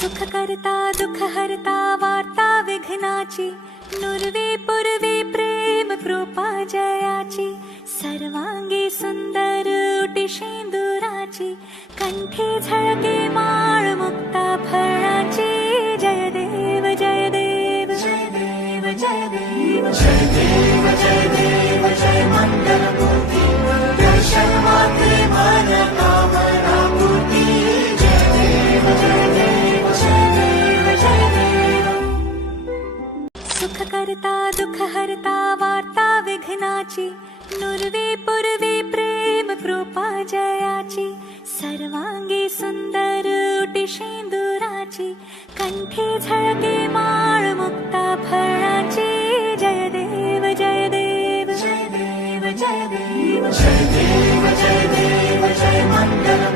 सुख करता दुःख हरता वार्ता विघ्नाची, नुरवी पूर्वी प्रेम कृपा जयाची, सर्वांगी सुंदर उटी शेंदुराची, कंठी झळके माळ मुक्ता फळाची. जय देव जय देव जय देव जय देव जय देव जय देव जय मंगल मूर्ती, दर्शन मात्रे मन कामना पूर्ती. जय देव जय देव जय देव जय देव. सुख करता दुःख हरता वार्ता विघ्नाची, नुरवी पूर्वी प्रेम कृपा जयाची, सर्वांगी सुंदर उटी शेंदुराची, कंठी झळके माळ मुक्ता फळाची. जय देव जय देव जय देव जय देव जय देव जय देव जय मंगल